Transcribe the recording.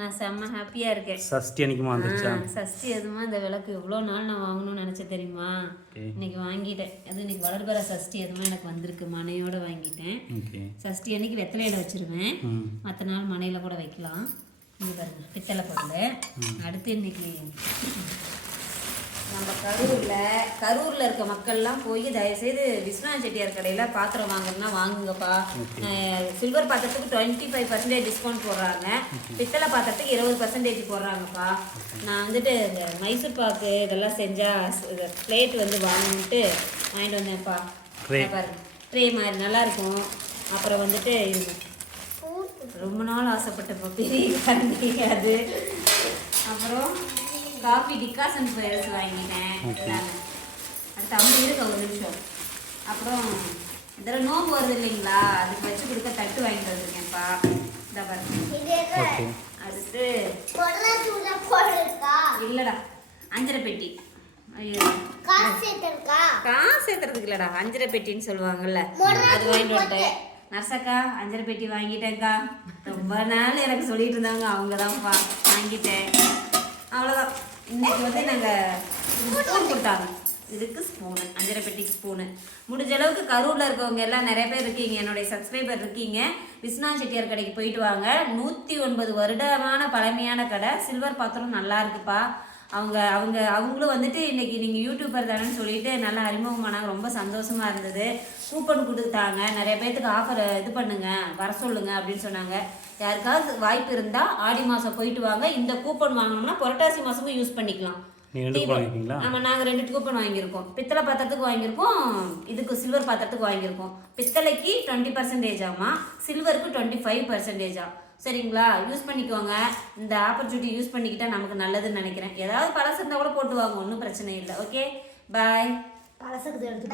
நான் செம்ம ஹாப்பியாக இருக்கேன். சஷ்டி அன்னைக்குமா வந்துருச்சா? சஷ்டி அதுமா இந்த விளக்கு? இவ்வளோ நாள் நான் வாங்கணும்னு நினச்சேன் தெரியுமா. இன்னைக்கு வாங்கிட்டேன். அது இன்னைக்கு வளர்பெற சஷ்டி அதுமா எனக்கு வந்திருக்கு. மனையோட வாங்கிட்டேன். சஷ்டி அன்னைக்கு வெத்தலையில வச்சிருவேன். மற்ற நாள் மனையில் கூட வைக்கலாம். இங்க பாருங்க பித்தளை பொருள். அடுத்து இன்னைக்கு நம்ம கரூரில் கரூரில் இருக்க மக்கள்லாம் போய் தயவுசெய்து விஸ்வநாத் செட்டியார் கடையில் பாத்திரம் வாங்கணும்னா வாங்குங்கப்பா. சில்வர் பாத்திரத்துக்கு டுவெண்ட்டி ஃபைவ் பர்சன்டேஜ் டிஸ்கவுண்ட் போடுறாங்க பித்தளை பாத்திரத்துக்கு இருபது பர்சன்டேஜ் போடுறாங்கப்பா. நான் வந்துட்டு இந்த மைசூர் பாக்கு இதெல்லாம் செஞ்சால் பிளேட் வந்து வாங்கணுன்ட்டு வாங்கிட்டு வந்தேன்ப்பா. பாருங்க. ட்ரே மாதிரி நல்லா இருக்கும் அப்புறம் வந்துட்டு ரொம்ப நாள் ஆசைப்பட்ட பெரிய கரண்டி அது. அப்புறம் காஃபி டிகாசன் ஃபயர்ஸ் வாங்கிட்டேன் இந்தாங்க. அடுத்து அவங்க இருக்க ஒரு நிமிஷம். அப்புறம் இதெல்லாம் நோம்பு வருது இல்லைங்களா? அதுக்கு வச்சு கொடுக்க தட்டு வாங்கிட்டு வந்திருக்கேன்ப்பா. இந்த பாருங்க ஓகே. அடுத்து இல்லடா. அஞ்சரை பெட்டி. ஐயோ. காசு ஏத்துறதுக்கு இல்லடா. அஞ்சரை பெட்டின்னு சொல்லுவாங்கல்ல. அது வாங்கிட்டு வந்துட்டேன். நர்சக்கா அஞ்சரை பெட்டி வாங்கிட்டேன்க்கா. ரொம்ப நாள் எனக்கு சொல்லிட்டு இருந்தாங்க. அவங்க தான்ப்பா வாங்கிட்டேன். அவ்வளோதான் இன்னைக்கு வந்து நாங்கள் ஸ்பூன் கொடுத்தாங்க. இதுக்கு ஸ்பூனு அஞ்சரை பெட்டிக்கு ஸ்பூனு முடிஞ்ச அளவுக்கு கரூரில் இருக்கவங்க எல்லாம் நிறைய பேர் இருக்கீங்க. என்னுடைய சப்ஸ்கிரைபர் இருக்கீங்க. விஸ்வநாத் செட்டியார் கடைக்கு போயிட்டு வாங்க. நூற்றி ஒன்பது வருடமான பழமையான கடை. சில்வர் பாத்திரம் நல்லா இருக்குப்பா. அவங்க அவங்க அவங்களும் வந்துட்டு இன்னைக்கு நீங்கள் யூடியூபர் தானேன்னு சொல்லிட்டு நல்லா அறிமுகமானாங்க ரொம்ப சந்தோஷமாக இருந்தது. கூப்பன் கொடுத்தாங்க. நிறைய பேர்த்துக்கு ஆஃபர் இது பண்ணுங்க வர சொல்லுங்க அப்படின்னு சொன்னாங்க. யாருக்காவது வாய்ப்பு இருந்தால் ஆடி மாதம் போயிட்டு வாங்க. இந்த கூப்பன் வாங்கினோம்னா புரட்டாசி மாதமும் யூஸ் பண்ணிக்கலாம். நீ ரெண்டு ஆமாம் நாங்கள் ரெண்டு கூப்பன் வாங்கியிருக்கோம் பித்தளை பாத்திரத்துக்கு வாங்கியிருக்கோம் இதுக்கு சில்வர் பாத்திரத்துக்கு வாங்கியிருக்கோம் பித்தளைக்கு டுவெண்ட்டி பர்சன்டேஜ் ஆமா சில்வருக்கு டுவெண்ட்டி ஃபைவ் பர்சன்டேஜா சரிங்களா யூஸ் பண்ணிக்கோங்க இந்த ஆப்பர்ச்சுனிட்டி யூஸ் பண்ணிக்கிட்டா நமக்கு நல்லதுன்னு நினைக்கிறேன் ஏதாவது பழசு இருந்தால் கூட போட்டு வாங்க ஒன்றும் பிரச்சனை இல்லை ஓகே பாய் பழசுக்கு எடுத்து